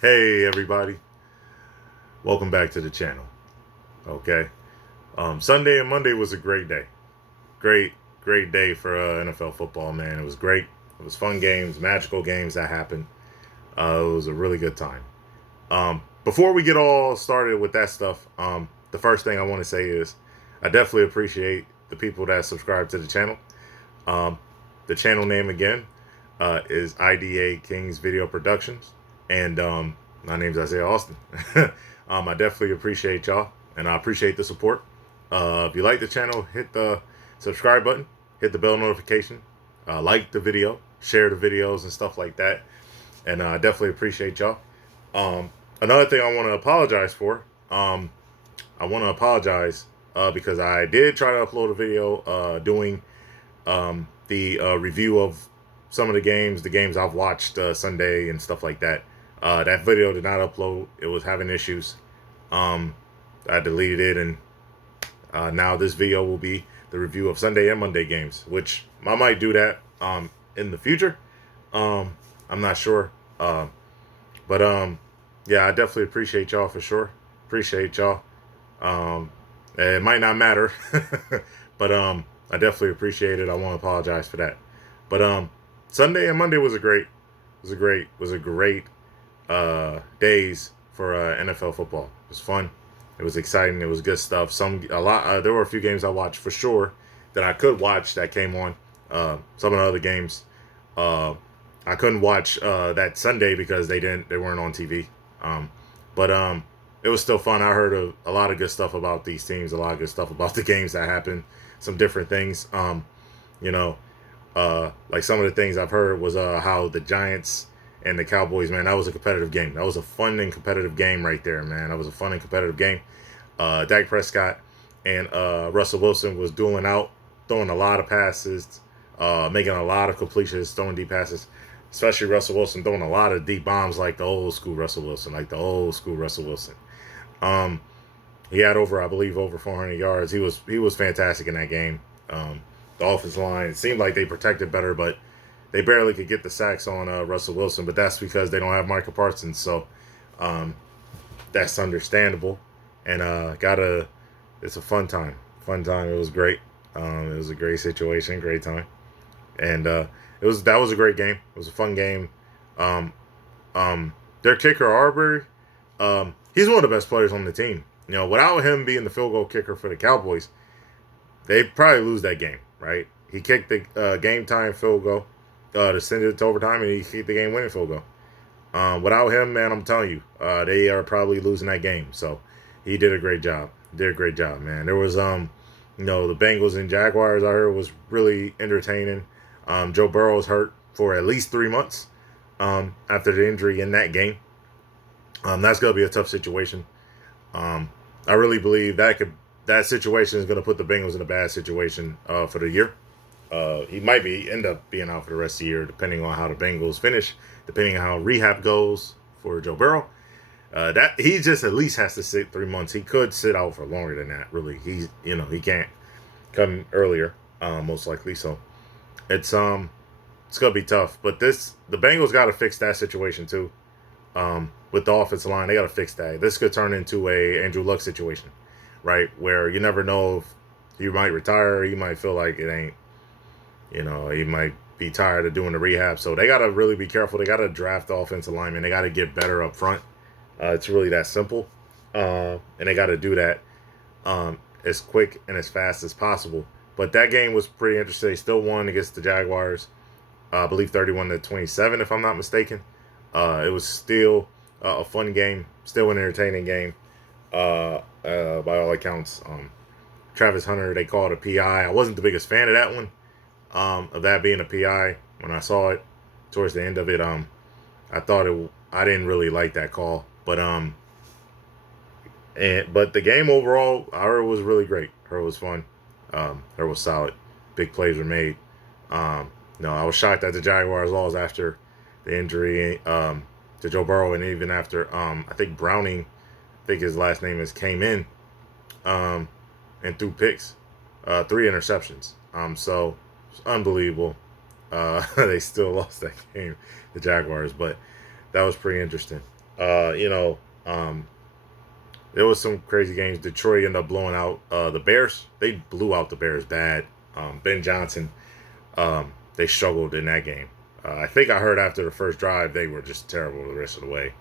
Hey everybody, welcome back to the channel. Okay, Sunday and Monday was a great day. Great day for NFL football, man. It was great. It was fun games, magical games that happened. It was a really good time. Before we get all started with that stuff, the first thing I want to say is I definitely appreciate the people that subscribe to the channel. Um, the channel name again is IDA Kings Video Productions, and my name is Isaiah Austin. I definitely appreciate y'all, and I appreciate the support. If you like the channel, hit the subscribe button, hit the bell notification, like the video, share the videos and stuff like that, and I definitely appreciate y'all. Another thing I want to apologize for. I want to apologize because I did try to upload a video doing the review of some of the games I've watched Sunday and stuff like that. That video did not upload. It was having issues. Um, I deleted it, and now this video will be the review of Sunday and Monday games, which I might do that in the future. I'm not sure. But yeah, I definitely appreciate y'all for sure. Appreciate y'all. Um, it might not matter, but I definitely appreciate it. I want to apologize for that. But Sunday and Monday was a great days for NFL football. It was fun. It was exciting. It was good stuff. There were a few games I watched for sure that I could watch that came on. Some of the other games, uh, I couldn't watch that Sunday because they weren't on TV. Um, but it was still fun. I heard a lot of good stuff about these teams, a lot of good stuff about the games that happened, some different things. You know, like some of the things I've heard was how the Giants and the Cowboys, man, that was a competitive game. That was a fun and competitive game right there, man. That was a fun and competitive game. Dak Prescott and Russell Wilson was dueling out, throwing a lot of passes, making a lot of completions, throwing deep passes. Especially Russell Wilson throwing a lot of deep bombs like the old school Russell Wilson, like the old school Russell Wilson. Um, he had over, I believe, over 400 yards. He was fantastic in that game. The offensive line, it seemed like they protected better, but they barely could get the sacks on Russell Wilson. But that's because they don't have Micah Parsons, so um, that's understandable. And it's a fun time. It was great. It was a great situation, great time, and that was a great game. It was a fun game. Um, their kicker Arbery, he's one of the best players on the team. You know, without him being the field goal kicker for the Cowboys, they probably lose that game, right? He kicked the game time field goal to send it to overtime, and he kicked the game winning field goal. Without him, man, I'm telling you, they are probably losing that game. So he did a great job. Did a great job, man. There was the Bengals and Jaguars I heard was really entertaining. Joe Burrow was hurt for at least 3 months after the injury in that game. That's gonna be a tough situation. Um, I really believe that situation is gonna put the Bengals in a bad situation for the year. He might end up being out for the rest of the year, depending on how the Bengals finish, depending on how rehab goes for Joe Burrow. That he just at least has to sit 3 months. He could sit out for longer than that. Really, he can't come earlier, most likely. So it's gonna be tough. But the Bengals got to fix that situation too. With the offensive line, they got to fix that. This could turn into a Andrew Luck situation, right? Where you never know if he might retire. He might feel like it ain't. He might be tired of doing the rehab. So they got to really be careful. They got to draft the offensive lineman. They got to get better up front. It's really that simple. And they got to do that as quick and as fast as possible. But that game was pretty interesting. They still won against the Jaguars. I believe 31-27, if I'm not mistaken. It was still a fun game, still an entertaining game, by all accounts. Travis Hunter, they called a PI. I wasn't the biggest fan of that one, of that being a PI. When I saw it towards the end of it, I didn't really like that call. But the game overall, I heard was really great. I heard it was fun. It was solid. Big plays were made. No, I was shocked that the Jaguars lost after the injury to Joe Burrow, and even after I think Browning, I think his last name came in um, and threw picks, 3 interceptions. So it's unbelievable. They still lost that game, the Jaguars, but that was pretty interesting. You know, there was some crazy games. Detroit ended up blowing out the Bears. They blew out the Bears bad. Ben Johnson, they struggled in that game. I think I heard after the first drive they were just terrible the rest of the way.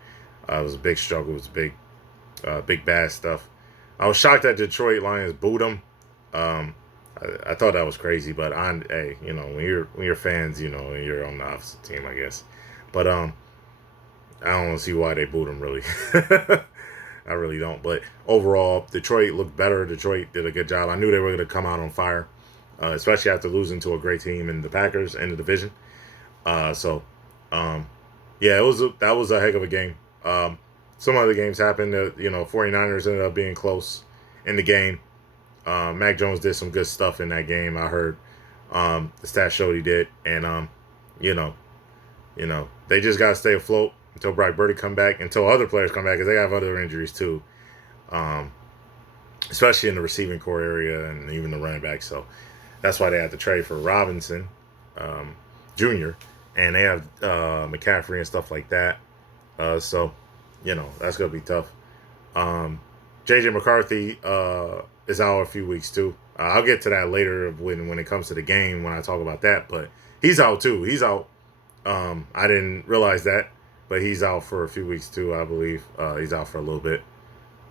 It was a big struggle. It was big bad stuff. I was shocked that Detroit Lions booed them. I thought that was crazy, but hey, when you're fans, you're on the opposite team, I guess. But I don't see why they booed him really. I really don't. But overall, Detroit looked better. Detroit did a good job. I knew they were going to come out on fire, especially after losing to a great team in the Packers in the division. So, yeah, that was a heck of a game. Some other games happened. 49ers ended up being close in the game. Mac Jones did some good stuff in that game. I heard the stat showed he did, and you know, they just gotta stay afloat until Brock Purdy come back, until other players come back, because they have other injuries too, um, especially in the receiving core area and even the running back. So that's why they had to trade for Robinson um, Jr. and they have McCaffrey and stuff like that. So that's gonna be tough. JJ McCarthy is out a few weeks too. I'll get to that later when it comes to the game when I talk about that. But he's out too. He's out. I didn't realize that, but he's out for a few weeks too. I believe he's out for a little bit,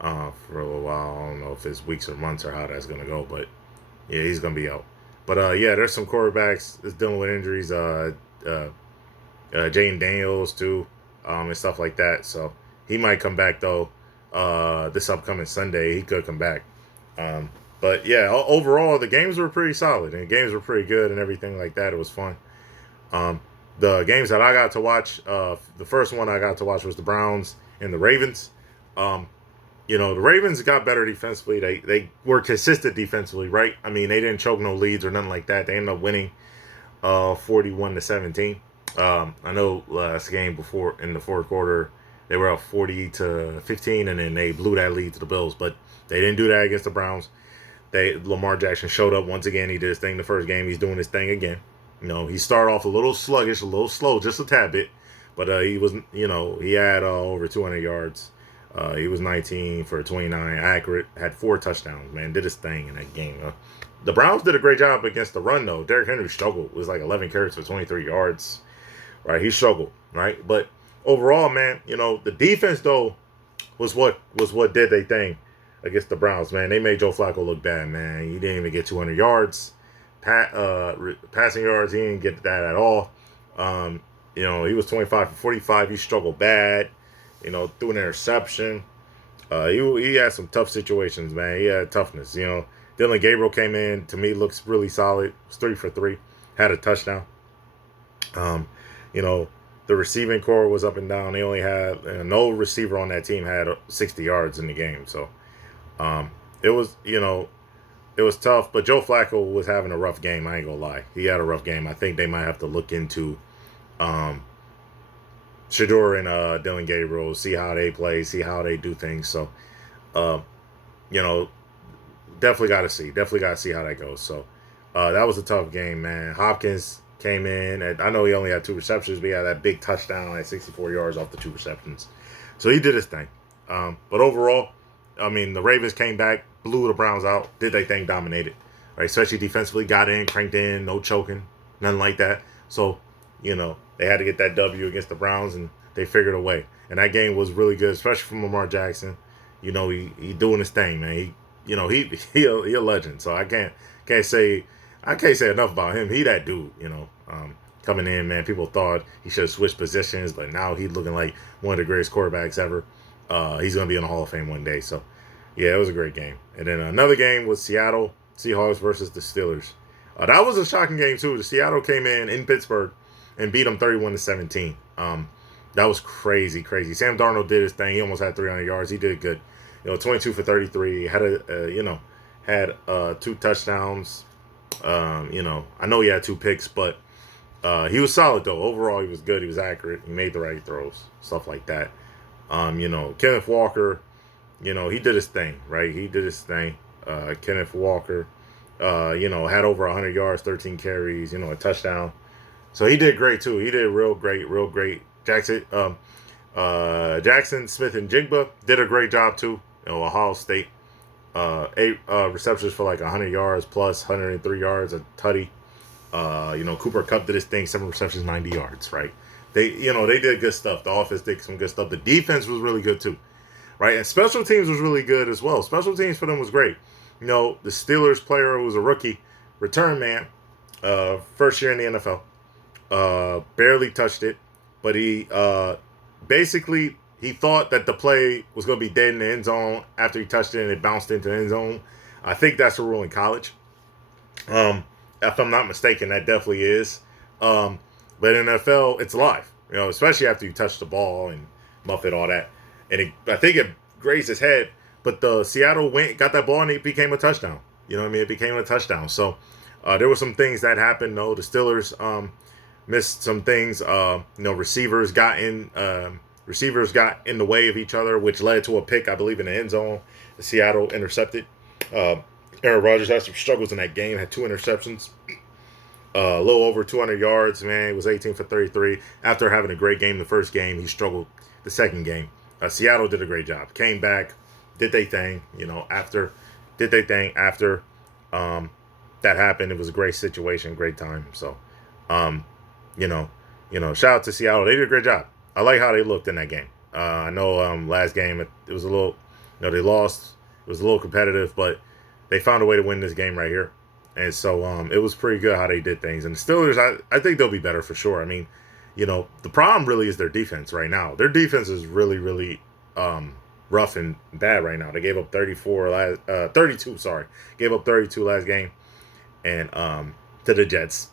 for a little while. I don't know if it's weeks or months or how that's gonna go, but yeah, he's gonna be out. But yeah, there's some quarterbacks that's dealing with injuries. Jaden Daniels too, and stuff like that. So he might come back though. This upcoming Sunday, he could come back. But yeah, overall the games were pretty solid and the games were pretty good and everything like that. It was fun. The games that I got to watch, the first one I got to watch was the Browns and the Ravens. The Ravens got better defensively. They were consistent defensively, right? I mean, they didn't choke no leads or nothing like that. They ended up winning 41-17. I know last game before in the fourth quarter they were up 40-15, and then they blew that lead to the Bills. But they didn't do that against the Browns. Lamar Jackson showed up once again. He did his thing the first game. He's doing his thing again. He started off a little sluggish, a little slow, just a tad bit. But he was, he had over 200 yards. He was 19 for 29, accurate, had 4 touchdowns, man. Did his thing in that game. The Browns did a great job against the run, though. Derrick Henry struggled. It was like 11 carries for 23 yards. Right, he struggled, right? But overall, man, the defense, though, was what did they thing against the Browns, man. They made Joe Flacco look bad, man. He didn't even get 200 yards. Passing yards, he didn't get that at all. He was 25 for 45. He struggled bad. Threw an interception. He had some tough situations, man. He had toughness. Dylan Gabriel came in. To me, looks really solid. Was 3 for 3. Had a touchdown. The receiving core was up and down. They only had no receiver on that team had 60 yards in the game. So it was tough. But Joe Flacco was having a rough game. I ain't gonna lie. He had a rough game. I think they might have to look into Shedeur and Dylan Gabriel, see how they play, see how they do things. So, definitely got to see how that goes. So, that was a tough game, man. Hopkins came in, and I know he only had 2 receptions, but he had that big touchdown at 64 yards off the 2 receptions. So he did his thing. But overall, I mean, the Ravens came back, blew the Browns out, did their thing, dominated. Right, especially defensively, got in, cranked in, no choking, nothing like that. So, they had to get that W against the Browns, and they figured a way. And that game was really good, especially from Lamar Jackson. He doing his thing, man. He a legend. So I can't say enough about him. He that dude, coming in, man. People thought he should have switched positions, but now he's looking like one of the greatest quarterbacks ever. He's gonna be in the Hall of Fame one day. So yeah, it was a great game. And then another game was Seattle Seahawks versus the Steelers. That was a shocking game too. The Seattle came in Pittsburgh and beat them 31-17. That was crazy. Sam Darnold did his thing. He almost had 300 yards. He did good. 22 for 33. Had 2 touchdowns. I know he had 2 picks, but he was solid though. Overall, he was good. He was accurate. He made the right throws, stuff like that. Kenneth Walker, he did his thing, right? He did his thing. Kenneth Walker, had over 100 yards, 13 carries, a touchdown. So he did great too. He did real great. Jackson, Jackson Smith and Jigba did a great job too. Ohio State, 8 receptions for like 100 yards plus 103 yards, a tutty. Cooper Kupp did his thing, 7 receptions, 90 yards, right? They did good stuff. The offense did some good stuff. The defense was really good too, right? And special teams was really good as well. Special teams for them was great. The Steelers player who was a rookie, return man, first year in the NFL, barely touched it, but he basically he thought that the play was going to be dead in the end zone after he touched it and it bounced into the end zone. I think that's a rule in college. If I'm not mistaken, that definitely is. But in NFL, it's live, especially after you touch the ball and muff it, all that. And I think it grazed his head, but the Seattle got that ball and it became a touchdown. You know what I mean? It became a touchdown. So there were some things that happened. The Steelers missed some things. Receivers got in the way of each other, which led to a pick, I believe, in the end zone. Seattle intercepted. Aaron Rodgers had some struggles in that game, had 2 interceptions, a little over 200 yards, man. It was 18 for 33. After having a great game the first game, he struggled the second game. Seattle did a great job. Came back, did their thing, after that happened. It was a great situation, great time. So, shout out to Seattle. They did a great job. I like how they looked in that game. I know last game it was a little, they lost. It was a little competitive, but they found a way to win this game right here. And so it was pretty good how they did things. And the Steelers, I think they'll be better for sure. I mean, the problem really is their defense right now. Their defense is really, really rough and bad right now. They gave up 32, sorry. Gave up 32 last game and to the Jets.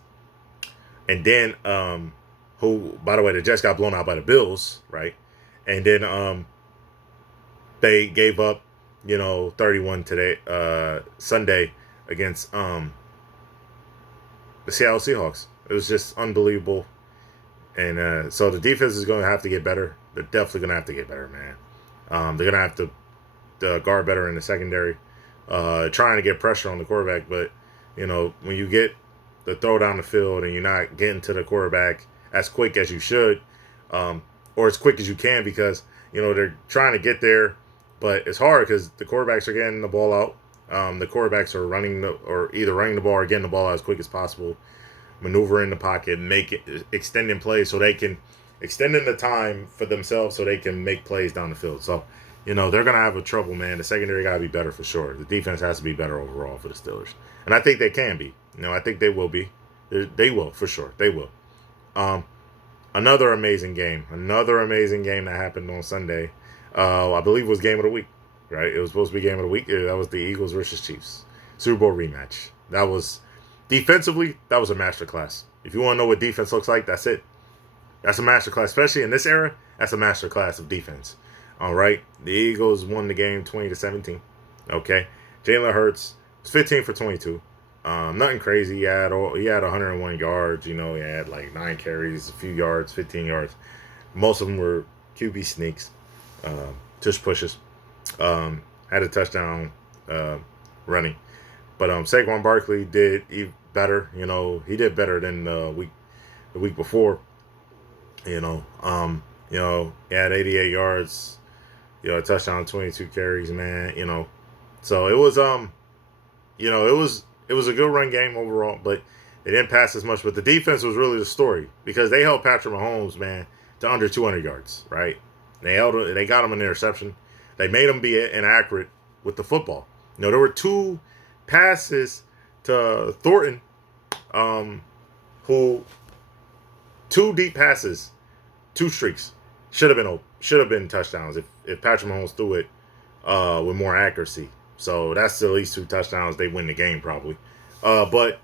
And then, who, by the way, the Jets got blown out by the Bills, right? And then they gave up 31 today, Sunday against the Seattle Seahawks. It was just unbelievable. And so the defense is going to have to get better. They're definitely going to have to get better, man. They're going to have to guard better in the secondary, trying to get pressure on the quarterback. But, when you get the throw down the field and you're not getting to the quarterback as quick as you should, or as quick as you can, because, they're trying to get there. But it's hard because the quarterbacks are getting the ball out. The quarterbacks are either running the ball or getting the ball out as quick as possible, maneuver in the pocket, extending plays so they can extend in the time for themselves so they can make plays down the field. So, they're going to have a trouble, man. The secondary got to be better for sure. The defense has to be better overall for the Steelers. And I think they can be. I think they will be. They will, for sure. They will. Another amazing game that happened on Sunday. I believe it was game of the week, right? It was supposed to be game of the week. That was the Eagles versus Chiefs. Super Bowl rematch. That was, defensively, that was a masterclass. If you want to know what defense looks like, that's it. That's a masterclass. Especially in this era, that's a masterclass of defense. All right? The Eagles won the game 20-17. Okay? Jalen Hurts was 15 for 22. Nothing crazy. He had 101 yards. He had like 9 carries, a few yards, 15 yards. Most of them were QB sneaks. Tush pushes, had a touchdown running, but Saquon Barkley did better. He did better than the week before. He had 88 yards, a touchdown, 22 carries, man. So it was it was a good run game overall, but they didn't pass as much. But the defense was really the story because they held Patrick Mahomes, man, to under 200 yards, right? They got him an interception. They made him be inaccurate with the football. There were 2 passes to Thornton, who 2 deep passes, 2 streaks should have been touchdowns if Patrick Mahomes threw it with more accuracy. So that's at least 2 touchdowns. They win the game probably, but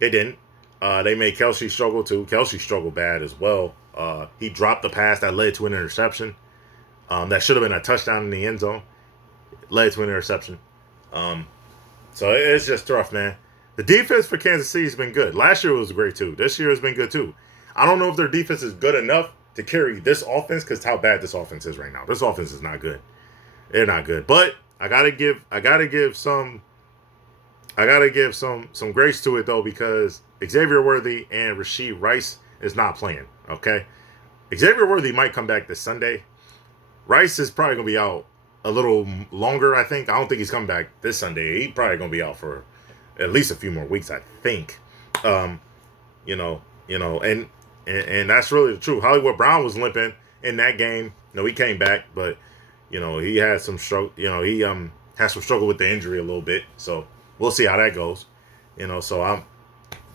they didn't. They made Kelce struggle too. Kelce struggled bad as well. He dropped the pass that led to an interception. That should have been a touchdown in the end zone. Led to an interception. So it's just rough, man. The defense for Kansas City has been good. Last year was great too. This year has been good too. I don't know if their defense is good enough to carry this offense because how bad this offense is right now. This offense is not good. They're not good. But I gotta give some grace to it though, because Xavier Worthy and Rashee Rice is not playing. Okay, Xavier Worthy might come back this Sunday. Rice is probably gonna be out a little longer. I think. I don't think he's coming back this Sunday. He's probably gonna be out for at least a few more weeks. I think. Um, and that's really the truth. Hollywood Brown was limping in that game. He came back, but he had some struggle. He had some struggle with the injury a little bit. So we'll see how that goes.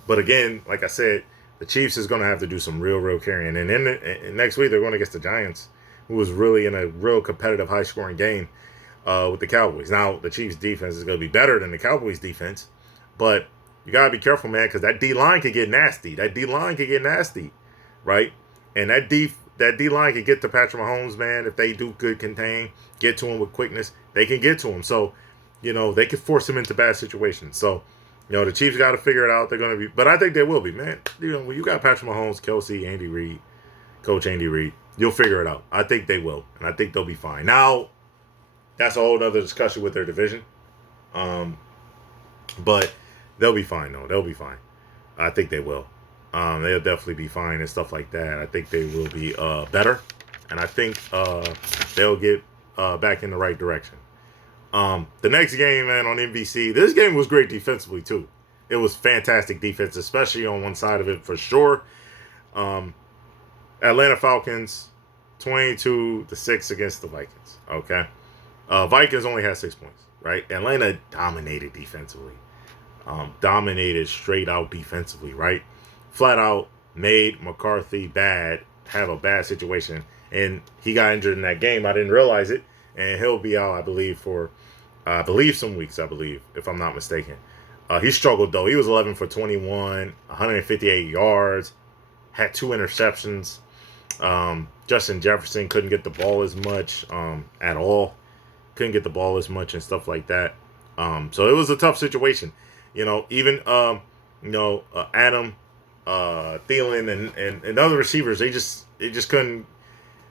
But again, like I said, the Chiefs is going to have to do some real carrying. And then next week they're going against the Giants, who was really in a real competitive, high-scoring game with the Cowboys. Now the Chiefs' defense is going to be better than the Cowboys' defense, but you got to be careful, man, because that D-line could get nasty. Right? And that D-line can get to Patrick Mahomes, man, if they do good contain, get to him with quickness. They can get to him. So, they can force him into bad situations. So, the Chiefs got to figure it out. They're going to be, but I think they will be, man. When you got Patrick Mahomes, Kelsey, Andy Reid, Coach Andy Reid, you'll figure it out. I think they will, and I think they'll be fine. Now, that's a whole other discussion with their division. But they'll be fine, though. They'll be fine. I think they will. They'll definitely be fine and stuff like that. I think they will be better, and I think they'll get back in the right direction. The next game, man, on NBC, this game was great defensively, too. It was fantastic defense, especially on one side of it, for sure. Atlanta Falcons, 22-6 against the Vikings, okay? Vikings only had 6 points, right? Atlanta dominated defensively. Dominated straight out defensively, right? Flat out made McCarthy have a bad situation. And he got injured in that game. I didn't realize it. And he'll be out, I believe, for some weeks, if I'm not mistaken. He struggled, though. He was 11 for 21, 158 yards, had 2 interceptions. Justin Jefferson couldn't get the ball as much at all. Couldn't get the ball as much and stuff like that. So it was a tough situation. Even Adam, Thielen, and other receivers, they just couldn't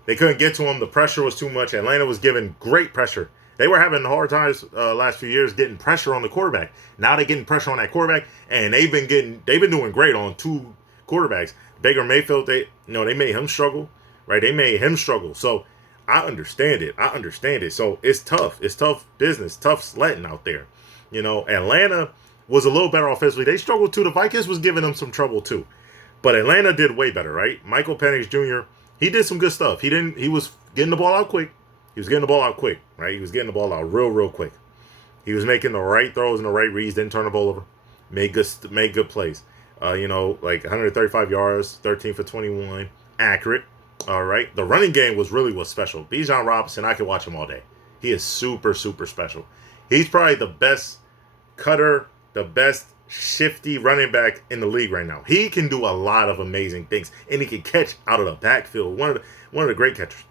get to him. The pressure was too much. Atlanta was given great pressure. They were having hard times last few years getting pressure on the quarterback. Now they're getting pressure on that quarterback, and they've been doing great on 2 quarterbacks. Baker Mayfield, they made him struggle, right? They made him struggle. So I understand it. So it's tough. It's tough business, tough sledding out there. Atlanta was a little better offensively. They struggled too. The Vikings was giving them some trouble too. But Atlanta did way better, right? Michael Penix Jr., he did some good stuff. He was getting the ball out quick. Right? He was getting the ball out real quick. He was making the right throws and the right reads, didn't turn the ball over. Made good plays. Like 135 yards, 13 for 21, accurate. All right. The running game was special. Bijan Robinson, I could watch him all day. He is super special. He's probably the best cutter, the best shifty running back in the league right now. He can do a lot of amazing things, and he can catch out of the backfield. One of the great catchers.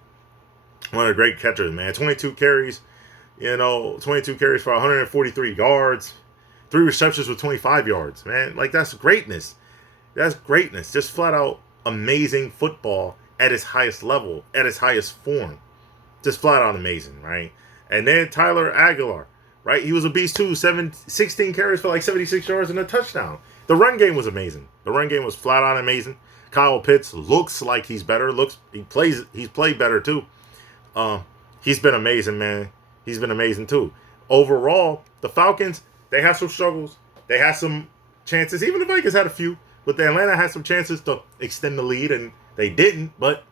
One of the great catchers, man. 22 carries, 22 carries for 143 yards, 3 receptions with 25 yards, man. Like, that's greatness. Just flat out amazing football at its highest level, at its highest form. Just flat out amazing, right? And then Tyler Aguilar, right? He was a beast too. 16 carries for like 76 yards and a touchdown. The run game was amazing. The run game was flat out amazing. Kyle Pitts looks like he's better. He's played better too. He's been amazing, man. He's been amazing too. Overall, the Falcons, they had some struggles. They had some chances. Even the Vikings had a few, but the Atlanta had some chances to extend the lead, and they didn't. But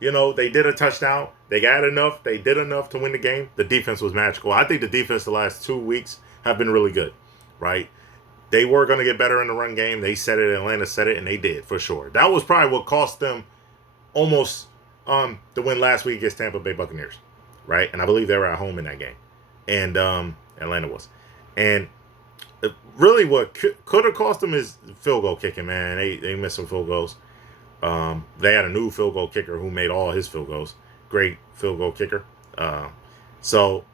they did a touchdown. They got enough. They did enough to win the game. The defense was magical. I think the defense the last 2 weeks have been really good, right? They were going to get better in the run game. They said it. Atlanta said it, and they did for sure. That was probably what cost them almost the win last week against Tampa Bay Buccaneers, right? And I believe they were at home in that game, and Atlanta was. And really, what could have cost them is field goal kicking, man. They missed some field goals. They had a new field goal kicker who made all his field goals. Great field goal kicker. So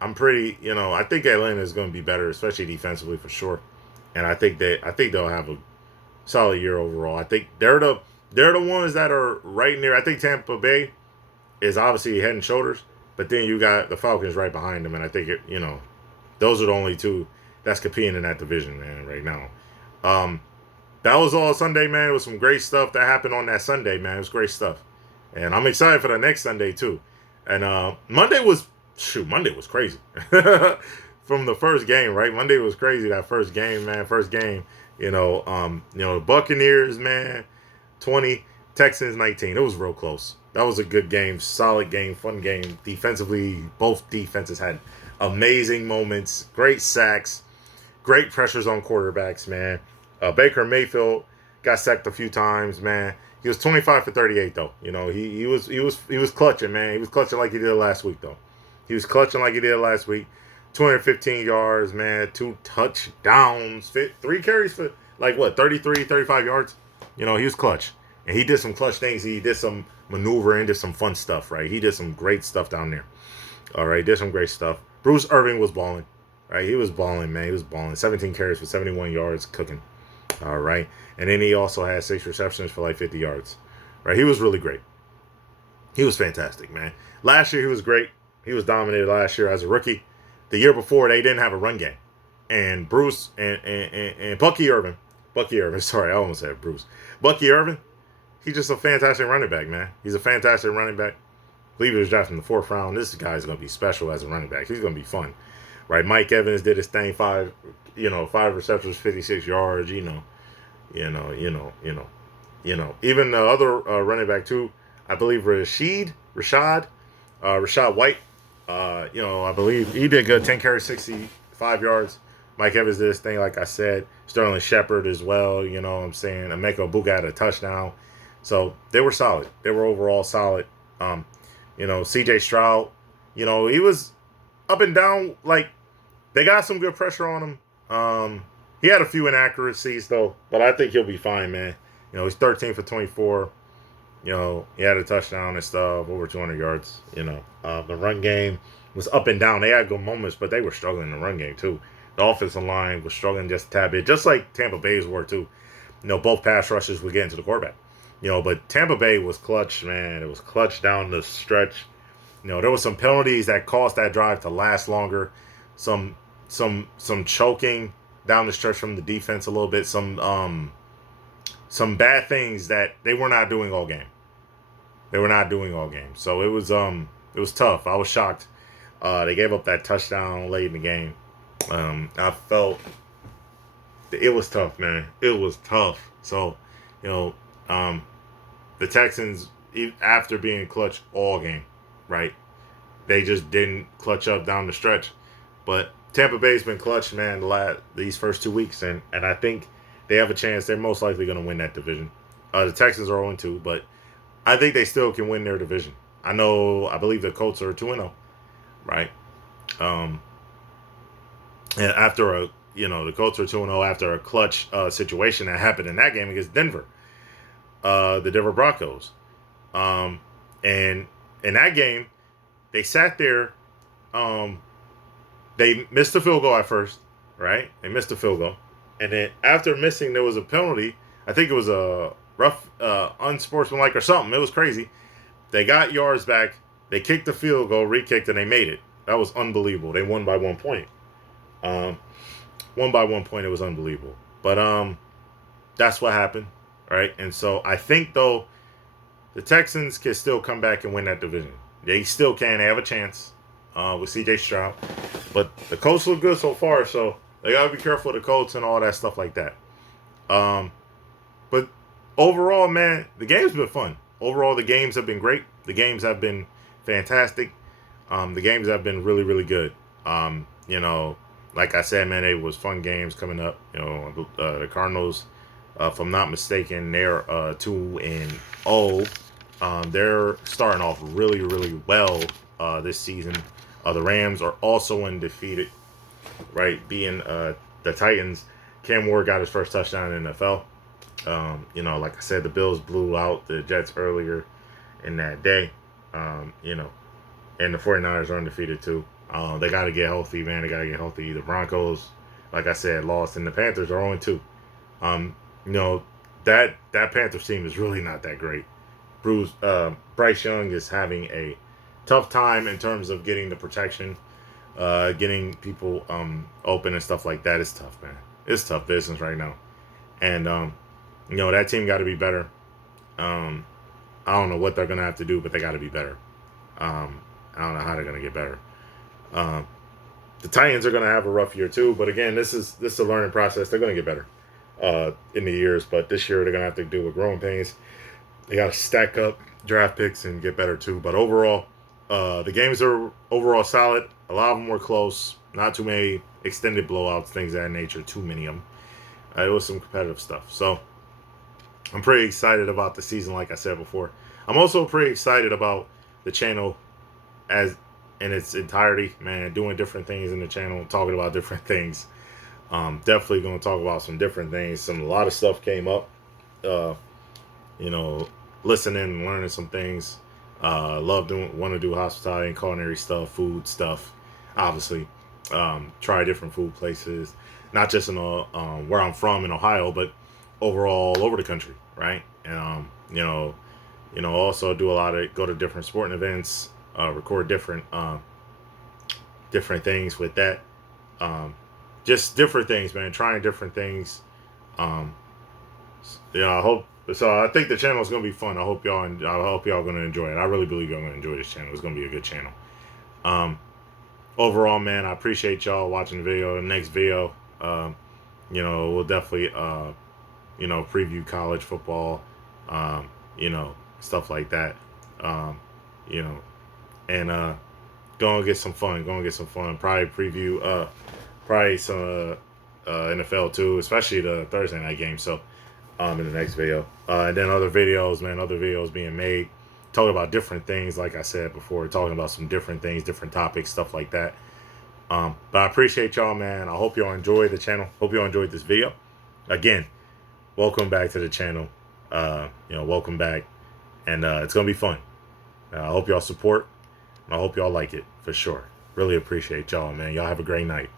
I'm pretty, I think Atlanta is going to be better, especially defensively for sure. And I think they'll have a solid year overall. I think they're the ones that are right near. I think Tampa Bay is obviously head and shoulders, but then you got the Falcons right behind them, and I think those are the only two that's competing in that division, man, right now. That was all Sunday, man. It was some great stuff that happened on that Sunday, man. It was great stuff. And I'm excited for the next Sunday, too. And Monday was crazy. From the first game, right? Monday was crazy. That first game, man. First game, Buccaneers, man, 20, Texans 19. It was real close. That was a good game, solid game, fun game. Defensively, both defenses had amazing moments, great sacks, great pressures on quarterbacks, man. Baker Mayfield got sacked a few times, man. He was 25 for 38 though. He was clutching, man. He was clutching like he did last week though. He was clutching like he did last week. 215 yards, man. 2 touchdowns. 3 carries for 33, 35 yards. He was clutch. And he did some clutch things. He did some maneuvering, did some fun stuff, right? He did some great stuff down there. All right, did some great stuff. Bruce Irvin was balling, right? He was balling, man. He was balling. 17 carries for 71 yards, cooking. All right. And then he also had 6 receptions for 50 yards, right? He was really great. He was fantastic, man. Last year, he was great. He was dominated last year as a rookie. The year before, they didn't have a run game. And Bruce and Bucky Irvin, sorry, I almost said Bruce. Bucky Irvin, he's just a fantastic running back, man. He's a fantastic running back. I believe he was drafted in the 4th round. This guy's going to be special as a running back. He's going to be fun, right? Mike Evans did his thing, 5 receptions, 56 yards, Even the other running back too, I believe Rashad White, I believe he did good, 10 carries, 65 yards. Mike Evans did his thing, like I said. Sterling Shepard as well, you know what I'm saying. Emeka Buka had a touchdown. So they were solid. They were overall solid. CJ Stroud, he was up and down. They got some good pressure on him. He had a few inaccuracies, though, but I think he'll be fine, man. He's 13 for 24. He had a touchdown and stuff, over 200 yards. The run game was up and down. They had good moments, but they were struggling in the run game, too. The offensive line was struggling just a tad bit, just like Tampa Bay's were, too. Both pass rushes were getting to the quarterback. But Tampa Bay was clutch, man. It was clutch down the stretch. There were some penalties that caused that drive to last longer. Some choking down the stretch from the defense a little bit. Some bad things that they were not doing all game. So it was tough. I was shocked. They gave up that touchdown late in the game. I felt it was tough, man. It was tough. So, the Texans, after being clutch all game, right? They just didn't clutch up down the stretch. But Tampa Bay's been clutch, man, these first 2 weeks, and I think they have a chance. They're most likely going to win that division. The Texans are 0-2, but I think they still can win their division. I believe the Colts are 2-0, right? And after the Colts are 2-0 after a clutch situation that happened in that game against Denver, the Denver Broncos. And in that game, they sat there. They missed the field goal at first, right? They missed the field goal. And then after missing, there was a penalty. I think it was a rough, unsportsmanlike or something. It was crazy. They got yards back. They kicked the field goal, re-kicked, and they made it. That was unbelievable. They won by 1 point. Won by 1 point. It was unbelievable. But that's what happened, right? And so I think, though, the Texans can still come back and win that division. They still can. They have a chance with CJ Stroud. But the Colts look good so far, so they got to be careful of the Colts and all that stuff like that. But overall, man, the game's been fun. Overall, the games have been great. The games have been fantastic. The games have been really, really good. Like I said, man, it was fun games coming up. The Cardinals, if I'm not mistaken, they're 2-0. They're starting off really, really well this season. The Rams are also undefeated, right? Being the Titans. Cam Ward got his first touchdown in the NFL. Like I said, the Bills blew out the Jets earlier in that day. And the 49ers are undefeated too. They got to get healthy, man. They got to get healthy. The Broncos, like I said, lost, and the Panthers are 0-2. That Panthers team is really not that great. Bryce Young is having a tough time in terms of getting the protection, getting people open and stuff like that. It's tough, man. It's tough business right now. And, that team got to be better. I don't know what they're going to have to do, but they got to be better. I don't know how they're gonna get better. The Titans are gonna have a rough year too, but again, this is a learning process. They're gonna get better in the years, but this year they're gonna have to deal with growing pains. They got to stack up draft picks and get better too. But overall, the games are overall solid. A lot of them were close. Not too many extended blowouts, things of that nature. Too many of them. It was some competitive stuff. So I'm pretty excited about the season, like I said before. I'm also pretty excited about the channel as in its entirety, man. Doing different things in the channel, talking about different things. Definitely going to talk about some different things. A lot of stuff came up. You know, listening and learning some things. Want to do hospitality and culinary stuff, food stuff. Obviously, try different food places, not just in where I'm from in Ohio, but overall all over the country, right? And also do a lot of go to different sporting events, record different things with that. Just different things, man. Trying different things. I hope so. I think the channel is gonna be fun. I hope y'all gonna enjoy it. I really believe y'all gonna enjoy this channel. It's gonna be a good channel. Overall, man, I appreciate y'all watching the video. The next video, we'll definitely preview college football, stuff like that. And go and get some fun. Probably preview some NFL too, especially the Thursday night game. So in the next video. And then other videos being made, talking about different things, like I said before, talking about some different things, different topics, stuff like that. But I appreciate y'all, man. I hope y'all enjoyed the channel. Hope y'all enjoyed this video. Again, welcome back to the channel. Welcome back. And it's going to be fun. I hope y'all support. And I hope y'all like it, for sure. Really appreciate y'all, man. Y'all have a great night.